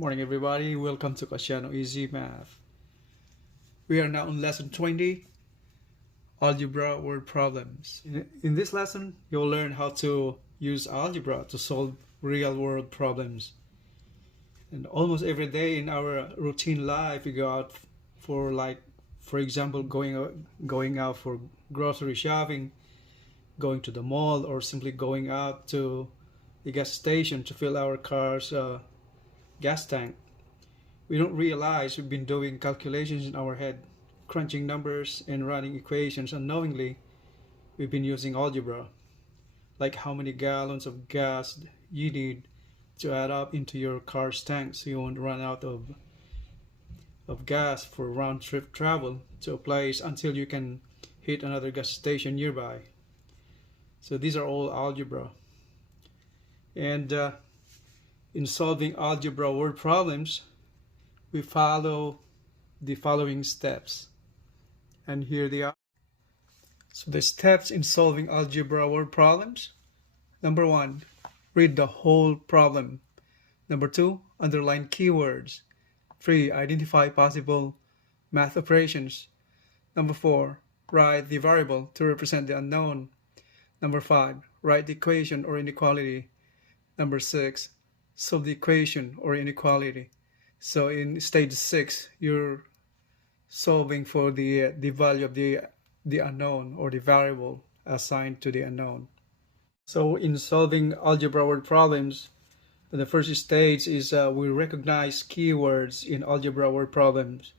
Morning everybody, welcome to Kasyanno EZMath. We are now on lesson 20, Algebra Word Problems. In this lesson, you'll learn how to use algebra to solve real-world problems. And almost every day in our routine life, we go out for example, going out for grocery shopping, going to the mall, or simply going out to the gas station to fill our car's gas tank. We don't realize we've been doing calculations in our head, crunching numbers and running equations unknowingly. We've been using algebra, like how many gallons of gas you need to add up into your car's tank so you won't run out of gas for round-trip travel to a place until you can hit another gas station nearby. So these are all algebra. And in solving algebra word problems, we follow the following steps. And here they are. So the steps in solving algebra word problems. Number 1, read the whole problem. Number 2, underline keywords. 3, identify possible math operations. Number 4, write the variable to represent the unknown. Number 5, write the equation or inequality. Number 6, solve the equation or inequality. So in stage 6, you're solving for the value of the unknown or the variable assigned to the unknown. So in solving algebra word problems, the first stage is we recognize keywords in algebra word problems.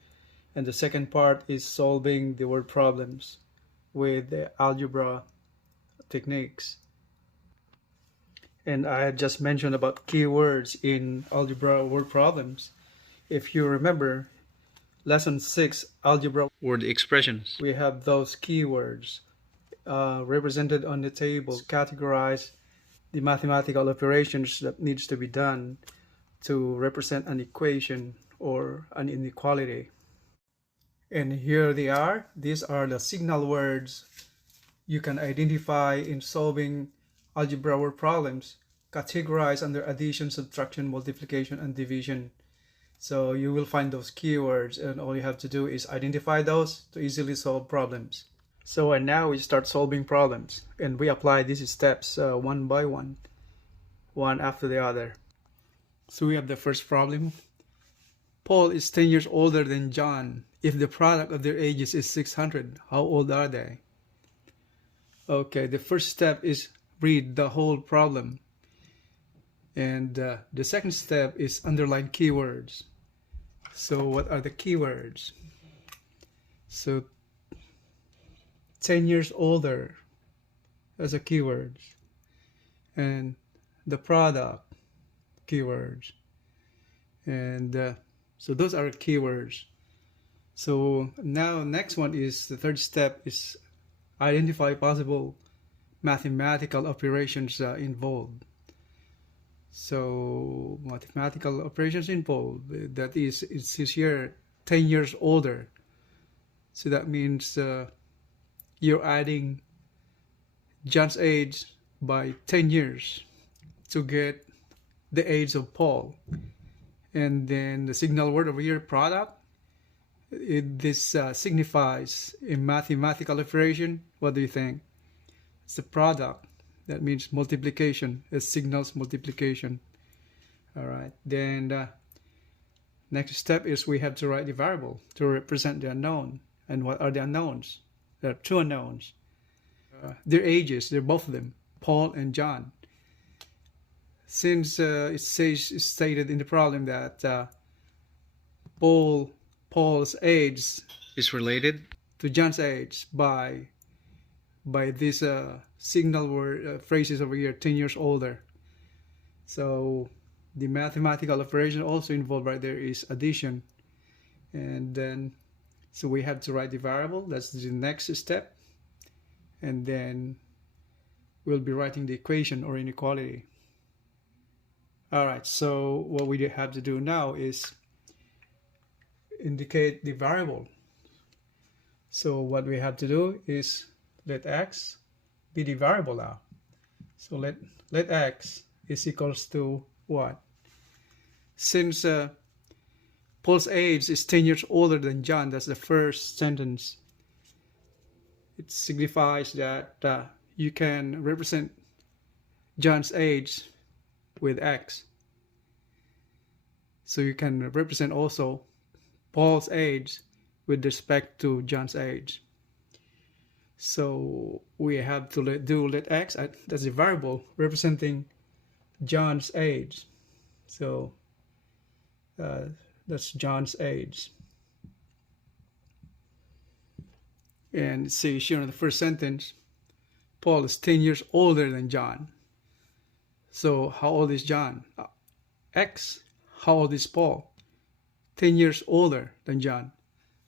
And the second part is solving the word problems with the algebra techniques. And I had just mentioned about keywords in algebra word problems. If you remember, lesson 6, algebra word expressions, we have those keywords represented on the table, categorize the mathematical operations that needs to be done to represent an equation or an inequality. And here they are. These are the signal words you can identify in solving algebra word problems, categorized under addition, subtraction, multiplication, and division. So you will find those keywords, and all you have to do is identify those to easily solve problems. So and now we start solving problems, and we apply these steps one by one after the other. So we have the first problem. Paul is 10 years older than John. If the product of their ages is 600, how old are they? Okay, the first step is read the whole problem. And the second step is underline keywords. So what are the keywords? So 10 years older as a keyword. And the product keywords. And so those are keywords. So now next one is the third step is identify possible mathematical operations involved. So mathematical operations involved, that is, it says here 10 years older. So that means you're adding John's age by 10 years to get the age of Paul. And then the signal word over here, product, this signifies a mathematical operation. What do you think? It's a product. That means multiplication. It signals multiplication. All right. Then next step is we have to write the variable to represent the unknown. And what are the unknowns? There are two unknowns. Their ages, they're both of them, Paul and John. Since it's stated in the problem that Paul's age is related to John's age by this signal word phrases over here, 10 years older. So the mathematical operation also involved right there is addition. And then so we have to write the variable. That's the next step. And then we'll be writing the equation or inequality. All right, so what we have to do now is indicate the variable. So what we have to do is let x be the variable now. So let x is equals to what? Since Paul's age is 10 years older than John, that's the first sentence. It signifies that you can represent John's age with X. So you can represent also Paul's age with respect to John's age. So we have to let X, that's a variable representing John's age. So that's John's age. And see here in the first sentence, Paul is 10 years older than John. So how old is John? X. How old is Paul? 10 years older than John.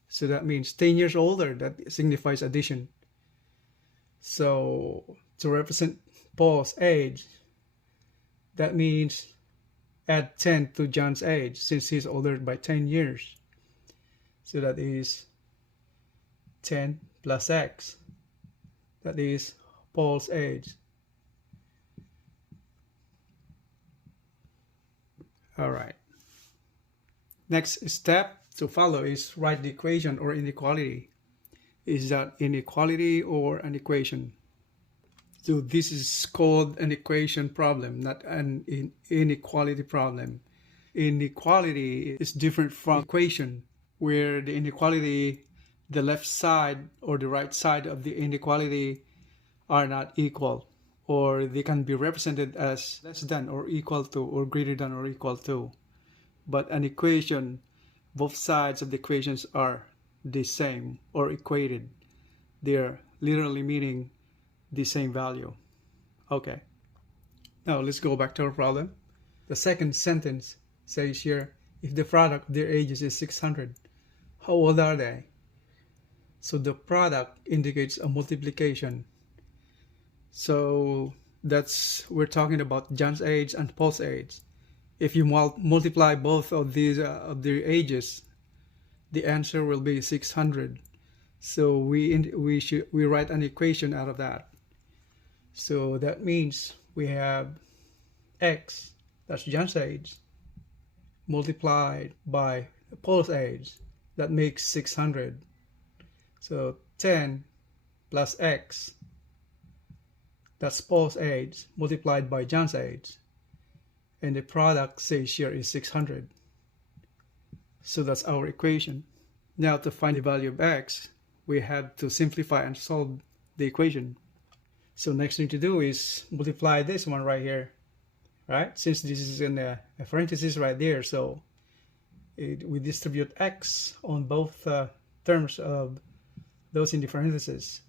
So that means 10 years older, that signifies addition. So to represent Paul's age, that means add 10 to John's age since he's older by 10 years. So that is 10 plus X. That is Paul's age. All right. Next step to follow is write the equation or inequality. Is that inequality or an equation? So this is called an equation problem, not an inequality problem. Inequality is different from equation, where the inequality, the left side or the right side of the inequality are not equal, or they can be represented as less than or equal to or greater than or equal to. But an equation, both sides of the equations are the same or equated. They're literally meaning the same value. Okay. Now let's go back to our problem. The second sentence says here, if the product of their ages is 600, how old are they? So the product indicates a multiplication. So that's, we're talking about John's age and Paul's age. If you multiply both of these of their ages, the answer will be 600. So we write an equation out of that. So that means we have X, that's John's age, multiplied by Paul's age, that makes 600. So 10 plus X, that's Paul's age, multiplied by John's age. And the product says here is 600. So that's our equation. Now to find the value of X, we have to simplify and solve the equation. So next thing to do is multiply this one right here, right? Since this is in a parenthesis right there, so we distribute X on both terms of those in the parentheses.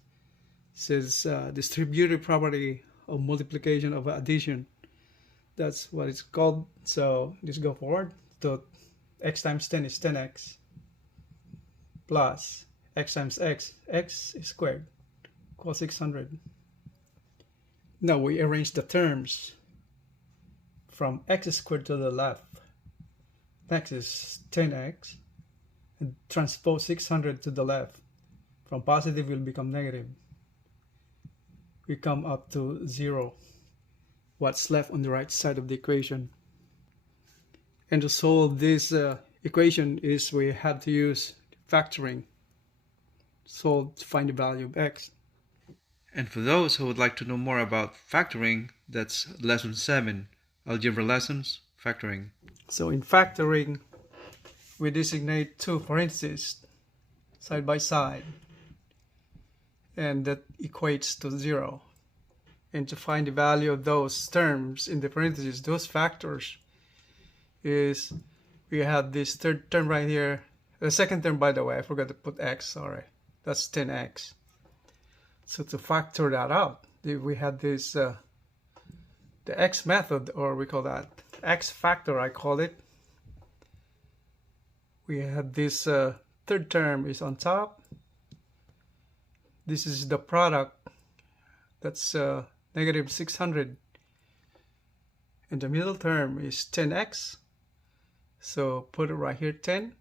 Says distributive property of multiplication of addition. That's what it's called. So just go forward. So X times 10 is 10X plus X times X squared equals 600. Now we arrange the terms from X squared to the left. X is 10X, and transpose 600 to the left. From positive will become negative. We come up to 0. What's left on the right side of the equation? And to solve this equation is we have to use factoring. Solve to find the value of X. And for those who would like to know more about factoring, that's Lesson 7, Algebra Lessons, Factoring. So in factoring, we designate two parentheses side by side, and that equates to 0. And to find the value of those terms in the parentheses, those factors, is we have this third term right here. The second term, by the way, I forgot to put X, sorry. That's 10X. So to factor that out, we had this, the X method, or we call that X factor, I call it. We have this third term is on top. This is the product, that's negative 600. And the middle term is 10X. So put it right here, 10,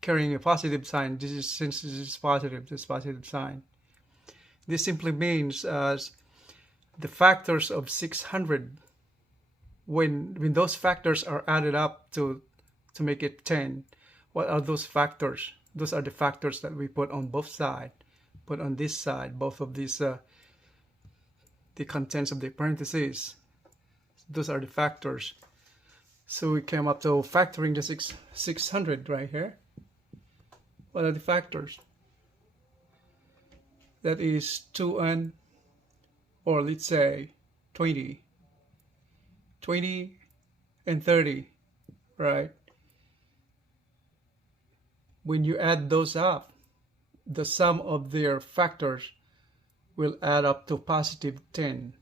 carrying a positive sign. This is, since this is positive, this positive sign. This simply means the factors of 600 when those factors are added up to make it 10, what are those factors? Those are the factors that we put on both sides. Put on this side, both of these, the contents of the parentheses. Those are the factors. So we came up to factoring the 600 right here. What are the factors? That is 2n, or let's say 20. 20 and 30, right? When you add those up, the sum of their factors will add up to positive 10.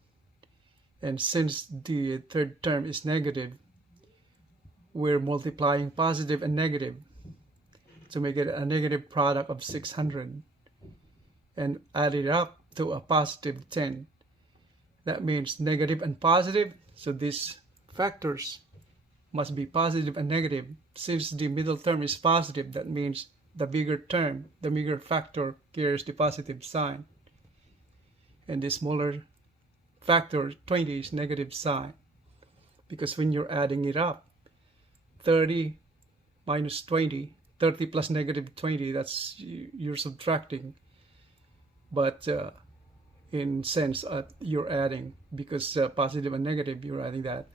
And since the third term is negative, we're multiplying positive and negative to make it a negative product of 600 and add it up to a positive 10. That means negative and positive, so these factors must be positive and negative. Since the middle term is positive, that means the bigger term, the bigger factor carries the positive sign. And the smaller factor, 20, is negative sign. Because when you're adding it up, 30 minus 20, 30 plus negative 20, that's you're subtracting. But in sense, you're adding, because positive and negative, you're adding that.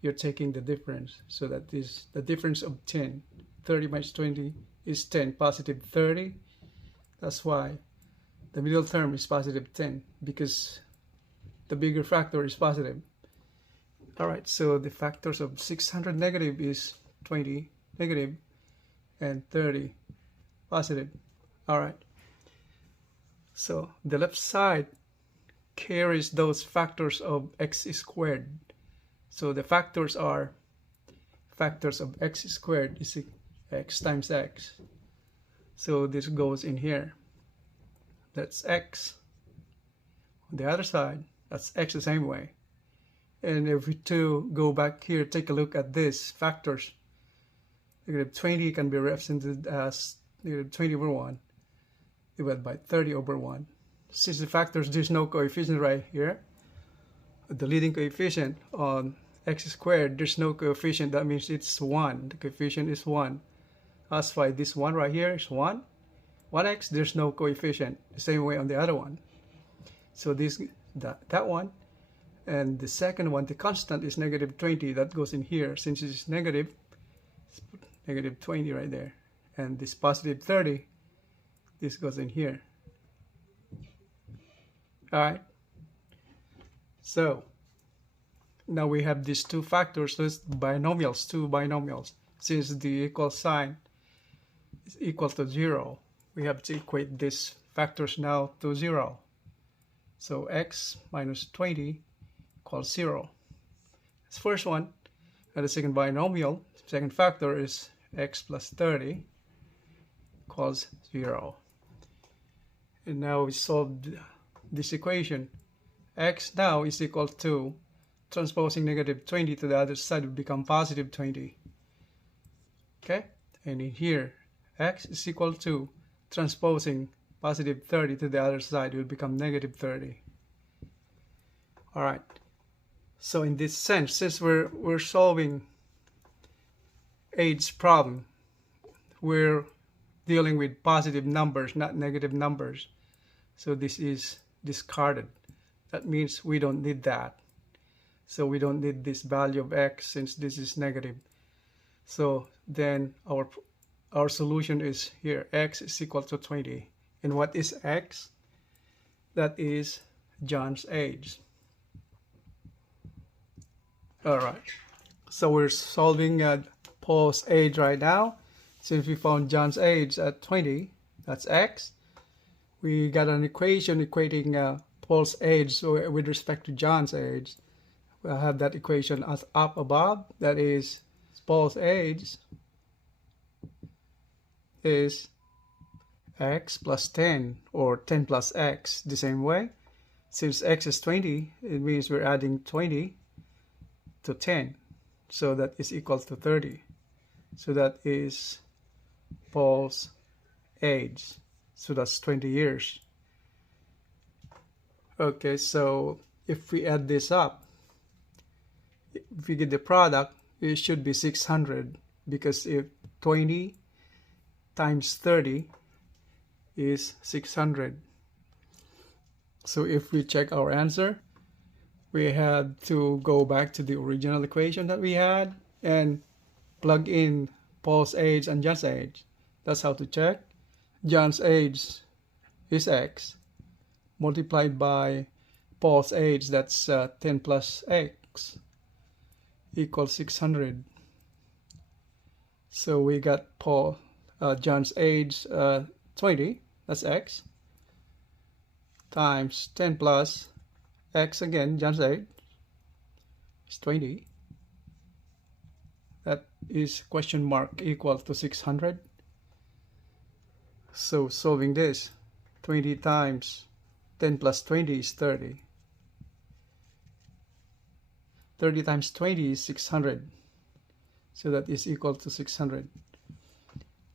You're taking the difference. So that is the difference of 10. 30 minus 20 is 10, positive 30. That's why the middle term is positive 10, because the bigger factor is positive. Alright, so the factors of 600 negative is 20 negative and 30 positive. Alright, so the left side carries those factors of x squared. So the factors are factors of x squared is x times x. So this goes in here. That's x. On the other side, that's x the same way. And if we go back here, take a look at these factors. Negative 20 can be represented as negative 20 over 1 divided by 30 over 1. Since the factors, there's no coefficient right here. The leading coefficient on x squared, there's no coefficient. That means it's 1. The coefficient is 1. That's why this one right here is 1. 1x, there's no coefficient. The same way on the other one. So that one. And the second one, the constant, is negative 20. That goes in here. Since it's negative, let's put negative 20 right there. And this positive 30, this goes in here. Alright. So now we have these two factors, so it's binomials, two binomials. Since the equal sign is equal to 0, we have to equate these factors now to 0. So x minus 20 equals 0. That's the first one. And the second binomial, second factor, is x plus 30 equals 0. And now we solved this equation. X now is equal to, transposing negative 20 to the other side will become positive 20. Okay? And in here, x is equal to, transposing positive 30 to the other side will become negative 30. Alright. So in this sense, since we're solving age problem, we're dealing with positive numbers, not negative numbers. So this is discarded. That means we don't need that. So we don't need this value of x since this is negative. So then our solution is here. X is equal to 20. And what is x? That is John's age. Alright. So we're solving Paul's age right now. Since we found John's age at 20, that's x. We got an equation equating Paul's age with respect to John's age. We'll have that equation as up above. That is, Paul's age is x plus 10, or 10 plus x, the same way. Since x is 20, it means we're adding 20 to 10. So that is equal to 30. So that is Paul's age. So that's 20 years. Okay, so if we add this up, if we get the product, it should be 600, because if 20 times 30 is 600. So if we check our answer, we had to go back to the original equation that we had and plug in Paul's age and John's age. That's how to check. John's age is x, multiplied by Paul's age, that's 10 plus x, equals 600. So we got John's age 20, that's x, times 10 plus x again, John's age is 20. That is question mark equal to 600. So solving this, 20 times 10 plus 20 is 30. 30 times 20 is 600. So that is equal to 600.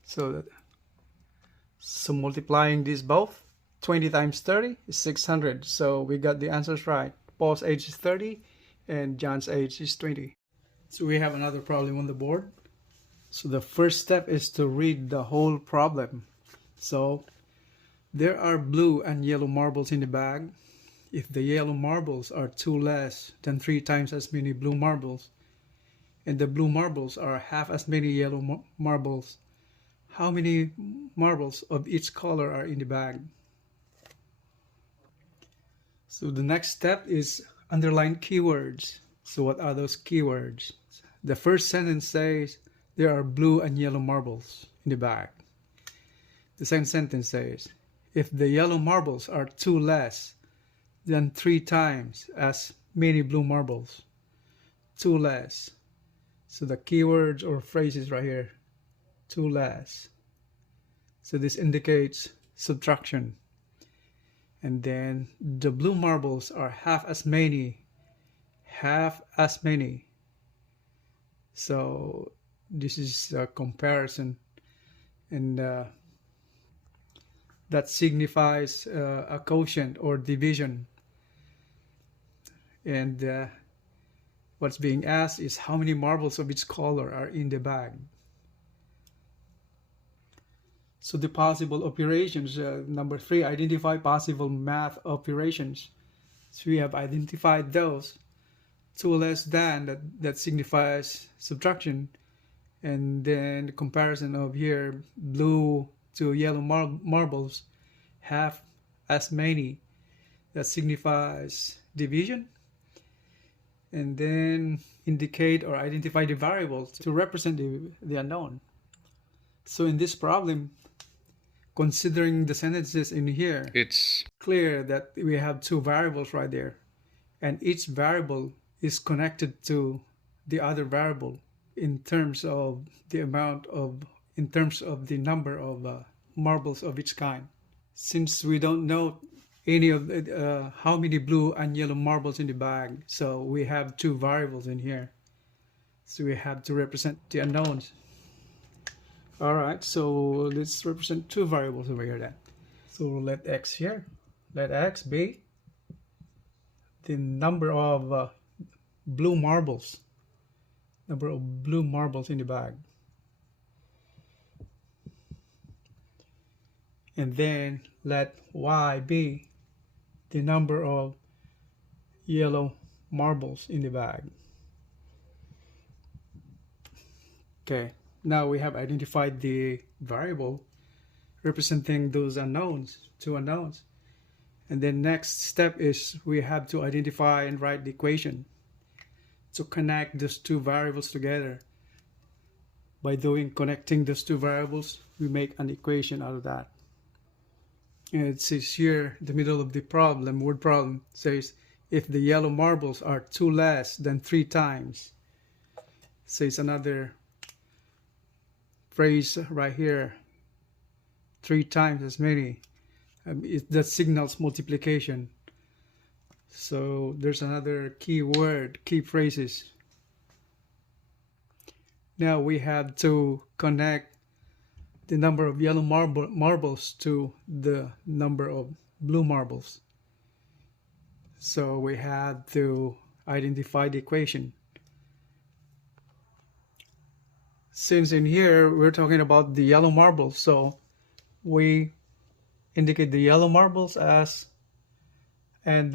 So multiplying these both, 20 times 30 is 600. So we got the answers right. Paul's age is 30 and John's age is 20. So we have another problem on the board. So the first step is to read the whole problem. So there are blue and yellow marbles in the bag. If the yellow marbles are 2 less than 3 times as many blue marbles, and the blue marbles are half as many yellow marbles, how many marbles of each color are in the bag? So the next step is underline keywords. So what are those keywords? The first sentence says there are blue and yellow marbles in the bag. The second sentence says if the yellow marbles are 2 less than 3 times as many blue marbles, 2 less. So the keywords or phrases right here, 2 less. So this indicates subtraction. And then the blue marbles are half as many. So this is a comparison, and that signifies a quotient or division. And what's being asked is how many marbles of each color are in the bag. So the possible operations, number 3, identify possible math operations. So we have identified those. 2 less than, that signifies subtraction. And then the comparison of here, blue to yellow marbles, half as many, that signifies division. And then indicate or identify the variables to represent the unknown. So in this problem, considering the sentences in here, it's clear that we have 2 variables right there, and each variable is connected to the other variable in terms of the number of marbles of each kind. Since we don't know any of how many blue and yellow marbles in the bag, so we have 2 variables in here, so we have to represent the unknowns. Alright, so let's represent 2 variables over here then. So let x here, let x be the number of blue marbles in the bag. And then let y be the number of yellow marbles in the bag. Okay, now we have identified the variable representing those unknowns, 2 unknowns. And then next step is we have to identify and write the equation to connect those 2 variables together. By connecting those 2 variables, we make an equation out of that. And it says here, the middle of the problem, word problem, says if the yellow marbles are 2 less than 3 times. Says another phrase right here, 3 times as many. That signals multiplication. So there's another key word, key phrases. Now we have to connect the number of yellow marbles to the number of blue marbles. So we had to identify the equation. Since in here we're talking about the yellow marbles, so we indicate the yellow marbles as, and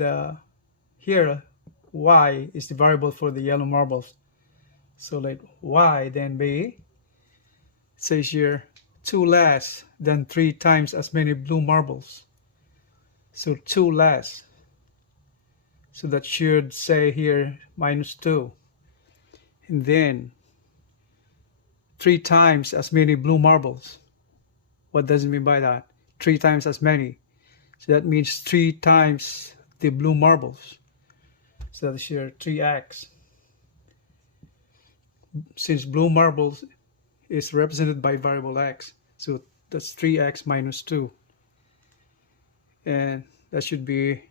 here y is the variable for the yellow marbles. So let y then be, it says here, 2 less than 3 times as many blue marbles. So 2 less. So that should say here -2. And then 3 times as many blue marbles. What does it mean by that? 3 times as many. So that means 3 times the blue marbles. So that's here 3x. Since blue marbles is represented by variable x, so that's 3x minus 2. And that should be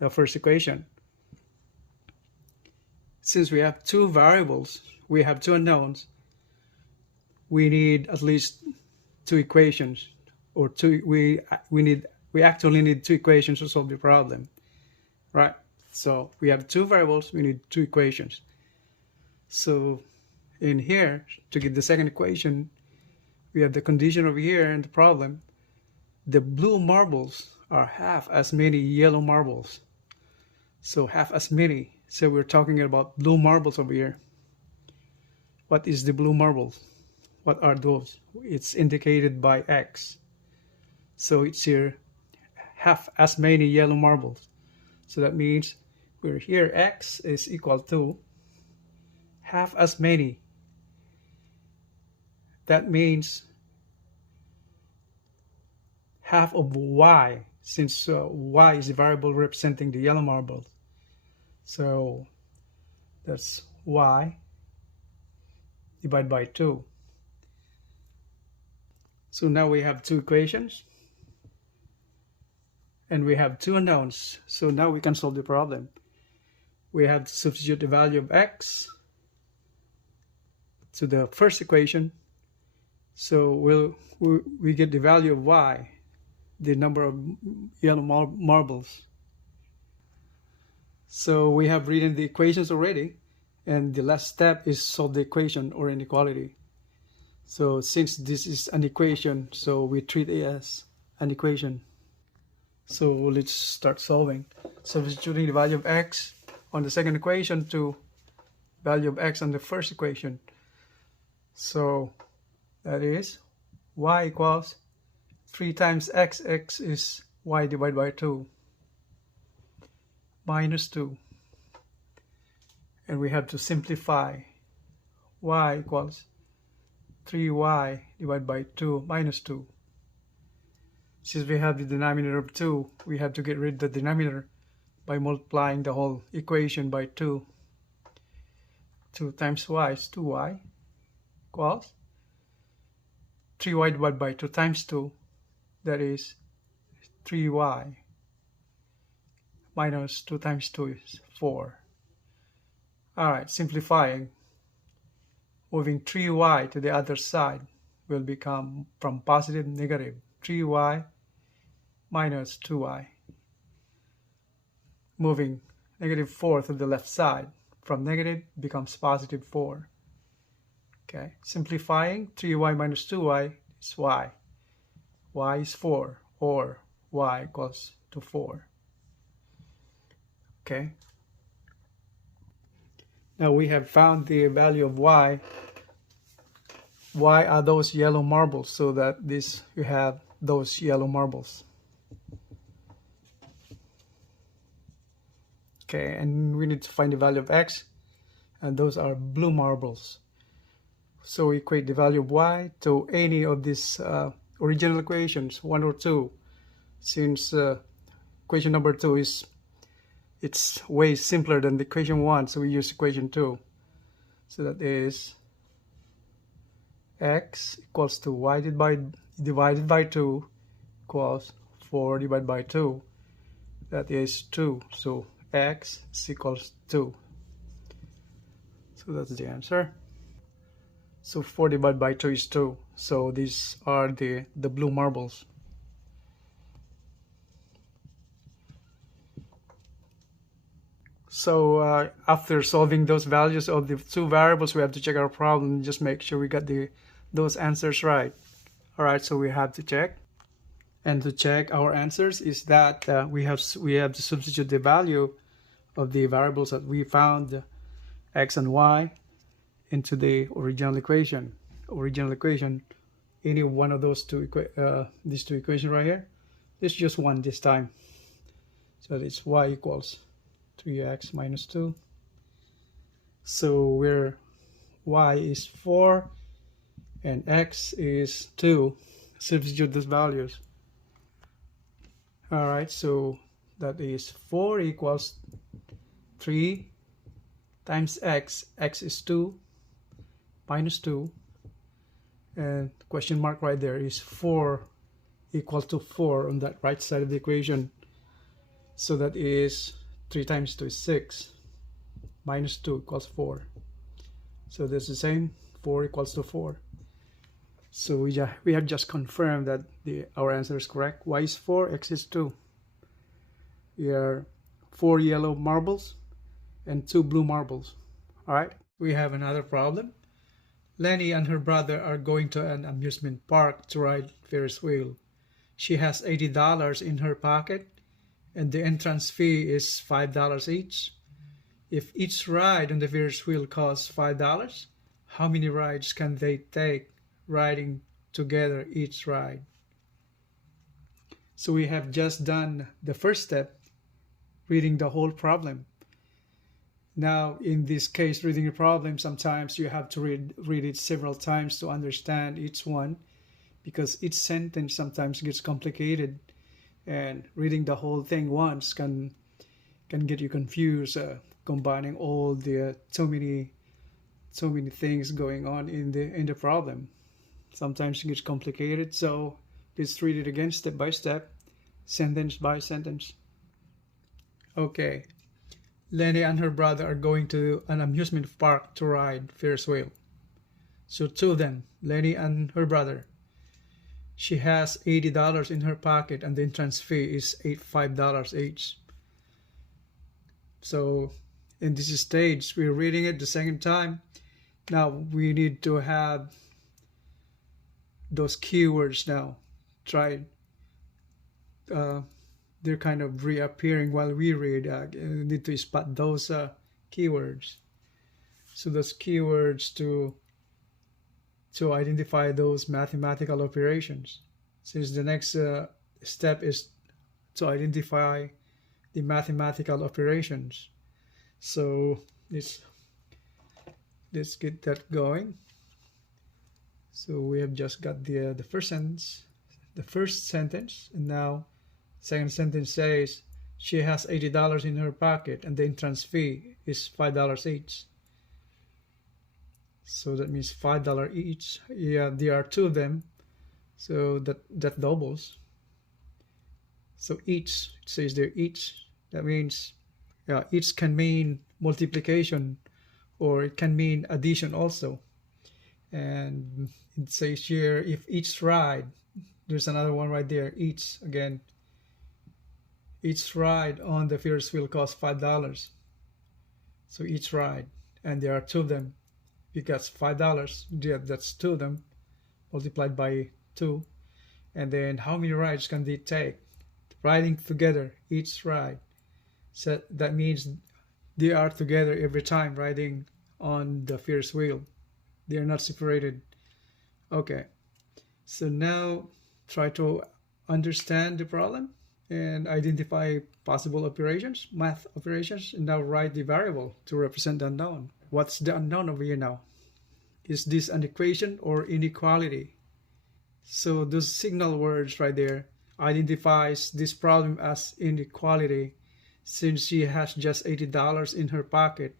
the first equation. Since we have 2 variables, we have 2 unknowns, we need at least 2 equations, or we actually need 2 equations to solve the problem, right? So we have 2 variables, we need 2 equations. So in here, to get the second equation, we have the condition over here in the problem. The blue marbles are half as many yellow marbles. So half as many. So we're talking about blue marbles over here. What is the blue marbles? What are those? It's indicated by X. So it's here half as many yellow marbles. So that means we're here X is equal to half as many. That means half of y, since y is the variable representing the yellow marbles. So that's y divided by 2. So now we have 2 equations and we have 2 unknowns. So now we can solve the problem. We have to substitute the value of x to the first equation. So we get the value of y, the number of yellow marbles. So we have written the equations already, and the last step is solve the equation or inequality. So since this is an equation, so we treat it as an equation. So let's start solving. Substituting the value of x on the second equation to value of x on the first equation. So that is y equals 3 times x, x is y divided by 2, minus 2. And we have to simplify. Y equals 3y divided by 2 minus 2. Since we have the denominator of 2, we have to get rid of the denominator by multiplying the whole equation by 2. 2 times y is 2y equals 3y divided by 2 times 2, that is 3y, minus 2 times 2 is 4. Alright, simplifying, moving 3y to the other side will become from positive negative 3y minus 2y. Moving negative 4 to the left side, from negative becomes positive 4. Okay, simplifying 3y minus 2y is y. Y is 4, or y equals to 4. Okay. Now we have found the value of y. Y are those yellow marbles, so that this you have those yellow marbles. Okay, and we need to find the value of x, and those are blue marbles. So we equate the value of y to any of these original equations, 1 or 2. Since equation number 2 it's way simpler than the equation 1, so we use equation 2. So that is x equals to y divided by 2 equals 4 divided by 2. That is 2. So x is equals 2. So that's the answer. So 4 divided by 2 is 2. So these are the blue marbles. So after solving those values of the two variables, we have to check our problem and just make sure we got those answers right. All right, so we have to check. And to check our answers is that we have to substitute the value of the variables that we found, x and y, into the original equation. Any one of those these two equations right here. There's just one this time. So it's y equals 3x minus 2. So where y is 4 and x is 2, substitute these values. All right, so that is 4 equals 3 times x. X is 2 minus 2. And question mark right there is 4 equal to 4 on that right side of the equation. So that is 3 times 2 is 6. Minus 2 equals 4. So that's the same. 4 equals to 4. So we have just confirmed that our answer is correct. Y is 4, x is 2. Here are 4 yellow marbles and 2 blue marbles. All right. We have another problem. Lenny and her brother are going to an amusement park to ride Ferris wheel. She has $80 in her pocket, and the entrance fee is $5 each. If each ride on the Ferris wheel costs $5, how many rides can they take riding together each ride? So we have just done the first step, reading the whole problem. Now, in this case, reading a problem, sometimes you have to read it several times to understand each one, because each sentence sometimes gets complicated, and reading the whole thing once can get you confused, combining all the so many things going on in the problem. Sometimes it gets complicated, so let's read it again step by step, sentence by sentence. Okay. Lenny and her brother are going to an amusement park to ride Ferris wheel. So two of them, Lenny and her brother. She has $80 in her pocket, and the entrance fee is $5 each. So in this stage, we're reading it the second time. Now we need to have those keywords now. They're kind of reappearing while we read. You need to spot those keywords. So those keywords to identify those mathematical operations. Since the next step is to identify the mathematical operations. So let's get that going. So we have just got the first sentence, and now second sentence says she has $80 in her pocket, and the entrance fee is $5 each. So that means $5 each. Yeah, there are two of them, so that doubles. So each, it says there each. That means each can mean multiplication, or it can mean addition also. And it says here, if each ride, there's another one right there, each again. Each ride on the Ferris wheel costs $5. So each ride, and there are two of them, because $5, yeah, that's two of them, multiplied by 2. And then how many rides can they take? Riding together, each ride. So that means they are together every time riding on the Ferris wheel. They are not separated. Okay, so now try to understand the problem and identify possible operations, math operations, and now write the variable to represent the unknown. What's the unknown over here now? Is this an equation or inequality? So those signal words right there identifies this problem as inequality. Since she has just $80 in her pocket,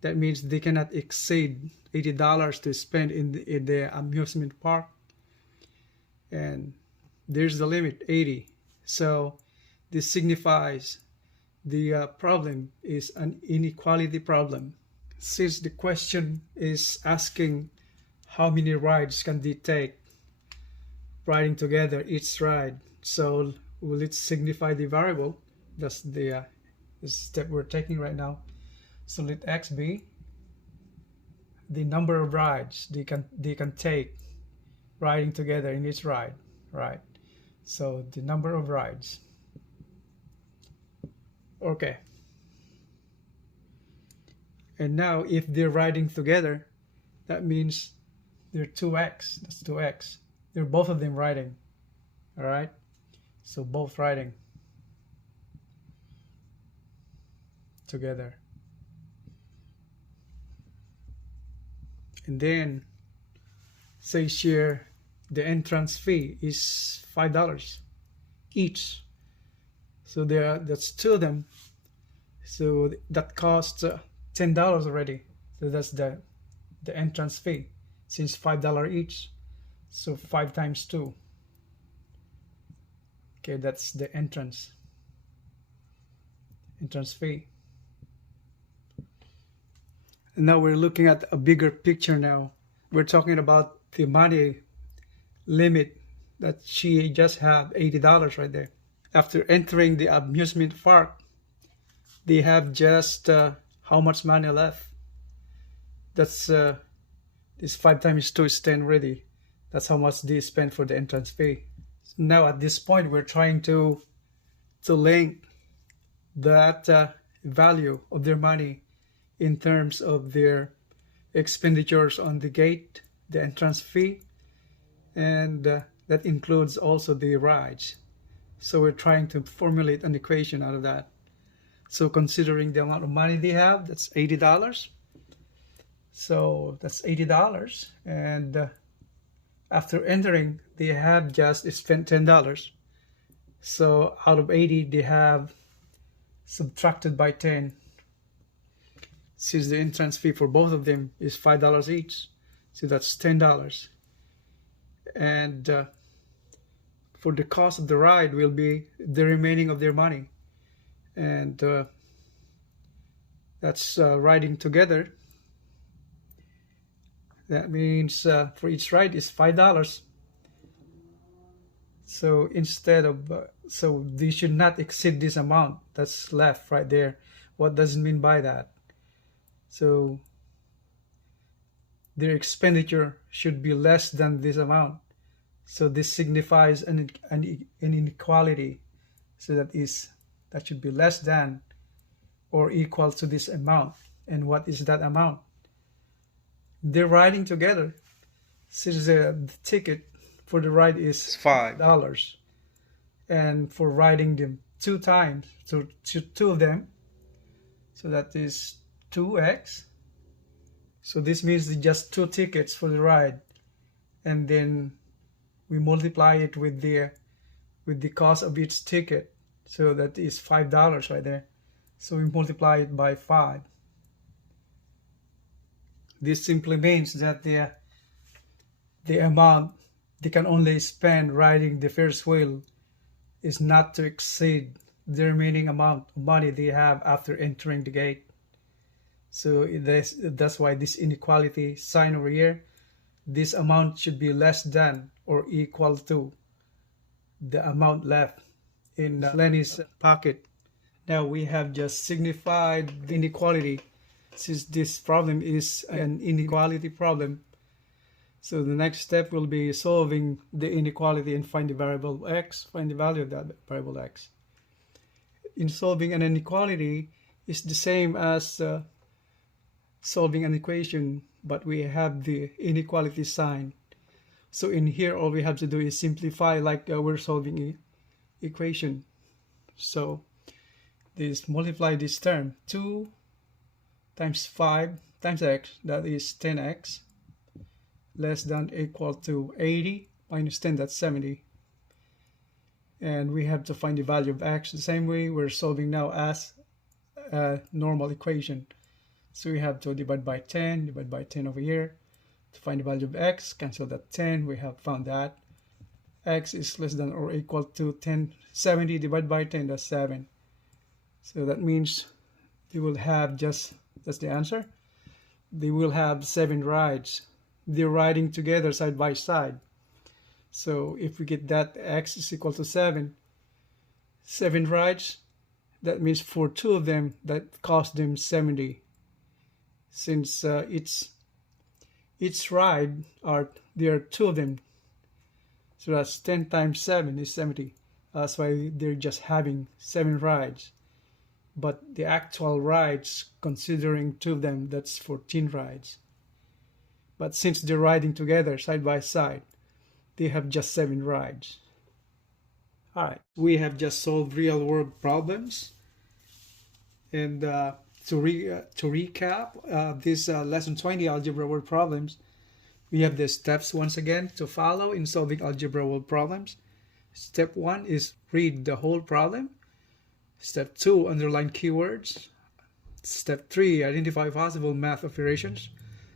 that means they cannot exceed $80 to spend in the amusement park. And there's the limit, 80. So this signifies the problem is an inequality problem. Since the question is asking how many rides can they take riding together each ride, so will it signify the variable? That's the this step we're taking right now. So let x be the number of rides they can take riding together in each ride, right? So the number of rides. Okay. And now if they're riding together, that means they're 2x. That's 2x. They're both of them riding. All right. So both riding together. And then say share the entrance fee is $5 each. So that's two of them. So that costs $10 already. So that's the entrance fee, since $5 each. So 5 times 2. Okay, that's the entrance fee. And now we're looking at a bigger picture now. We're talking about the money limit that she just had, $80 right there. After entering the amusement park, they have just how much money left? That's this 5 times 2 is 10 already. That's how much they spent for the entrance fee. So now at this point, we're trying to link that value of their money in terms of their expenditures on the gate, the entrance fee, and that includes also the rides. So we're trying to formulate an equation out of that. So considering the amount of money they have, that's $80. So that's $80. And after entering, they have just spent $10. So out of 80, they have subtracted by 10. Since the entrance fee for both of them is $5 each. So that's $10. And for the cost of the ride will be the remaining of their money. And that's riding together. That means for each ride is $5. So instead of, so they should not exceed this amount that's left right there. What does it mean by that? So their expenditure should be less than this amount. So this signifies an inequality. So that should be less than or equal to this amount. And what is that amount? They're riding together. Since the ticket for the ride is $5. And for riding them 2 times, so two of them, so that is 2x. So this means just 2 tickets for the ride. And then we multiply it with the cost of each ticket. So that is $5 right there. So we multiply it by 5. This simply means that the amount they can only spend riding the Ferris wheel is not to exceed the remaining amount of money they have after entering the gate. So that's why this inequality sign over here, this amount should be less than or equal to the amount left in Lenny's pocket. Now we have just signified the inequality, since this problem is an inequality problem. So the next step will be solving the inequality and find the variable x, find the value of that variable x. In solving an inequality, it's the same as solving an equation, but we have the inequality sign. So in here, all we have to do is simplify like we're solving an equation. So this multiply this term, 2 times 5 times x, that is 10x, less than or equal to 80 minus 10, that's 70. And we have to find the value of x the same way we're solving now as a normal equation. So we have to divide by 10 over here to find the value of x, cancel that 10, we have found that x is less than or equal to 70 divided by 10, that's 7. So that means they will have that's the answer. They will have 7 rides. They're riding together side by side. So if we get that x is equal to 7 rides, That means for two of them, that cost them 70. Since each ride there are two of them, so that's 10 times 7 is 70. That's why they're just having 7 rides. But the actual rides, considering two of them, that's 14 rides. But since they're riding together side by side, they have just 7 rides. Alright, we have just solved real world problems. And to recap this lesson 20 algebra word problems, we have the steps once again to follow in solving algebra word problems. Step 1 is read the whole problem. Step 2, underline keywords. Step 3, identify possible math operations.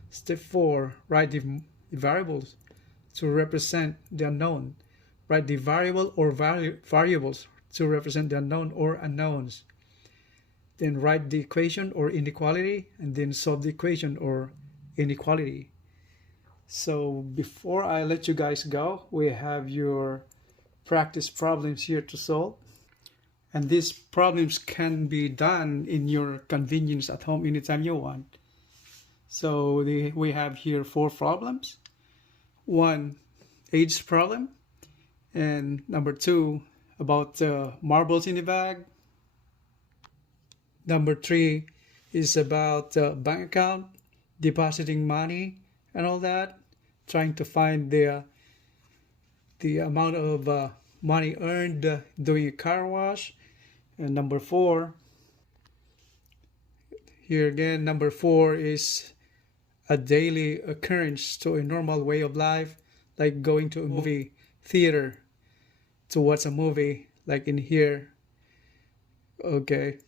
Step 4, write the variables to represent the unknown. Write the variable or variables to represent the unknown or unknowns. Then write the equation or inequality, and then solve the equation or inequality. So before I let you guys go, we have your practice problems here to solve. And these problems can be done in your convenience at home anytime you want. So we have here 4 problems. 1, age problem. And number 2, about marbles in the bag. Number 3 is about bank account, depositing money and all that. Trying to find the amount of money earned doing a car wash. And number 4, here again, number 4 is a daily occurrence to a normal way of life, like going to a movie theater to watch a movie, like in here. Okay,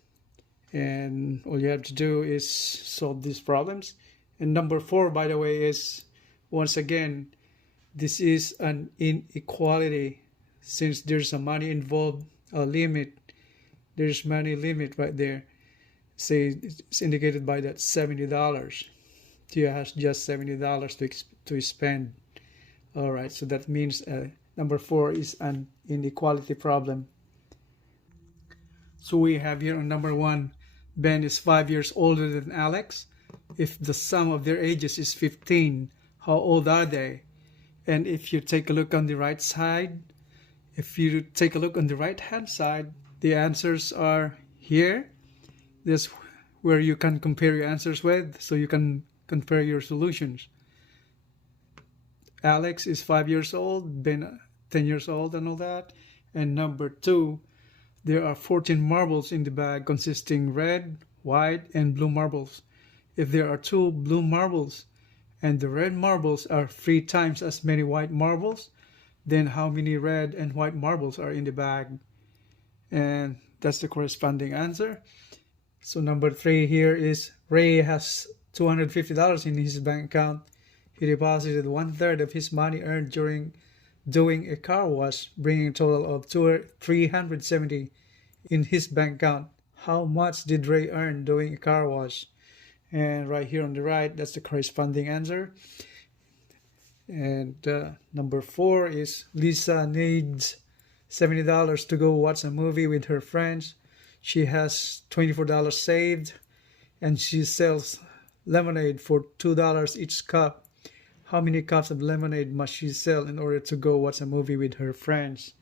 and all you have to do is solve these problems. And number 4, by the way, is once again, this is an inequality. Since there's a money involved, a limit, there's money limit right there. Say it's indicated by that $70. Tia has just $70 to spend. All right, so that means number 4 is an inequality problem. So we have here on number 1, Ben is 5 years older than Alex. If the sum of their ages is 15, how old are they? And if you take a look on the right side, if you take a look on the right hand side, the answers are here. This where you can compare your answers with, so you can compare your solutions. Alex is 5 years old, Ben 10 years old and all that. And number 2, there are 14 marbles in the bag consisting red, white, and blue marbles. If there are 2 blue marbles and the red marbles are 3 times as many white marbles, then how many red and white marbles are in the bag? And that's the corresponding answer. So number 3 here is Ray has $250 in his bank account. He deposited 1/3 of his money earned during doing a car wash, bringing a total of $370 in his bank account. How much did Ray earn doing a car wash? And right here on the right, that's the corresponding answer. And number 4 is Lisa needs $70 to go watch a movie with her friends. She has $24 saved, and she sells lemonade for $2 each cup. How many cups of lemonade must she sell in order to go watch a movie with her friends?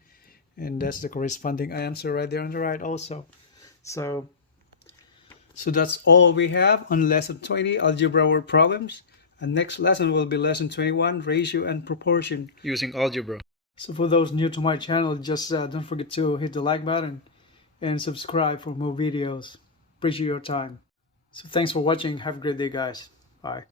And that's the corresponding answer right there on the right also. So that's all we have on lesson 20, algebra word problems. And next lesson will be lesson 21, ratio and proportion, using algebra. So for those new to my channel, just don't forget to hit the like button and subscribe for more videos. Appreciate your time. So thanks for watching. Have a great day, guys. Bye.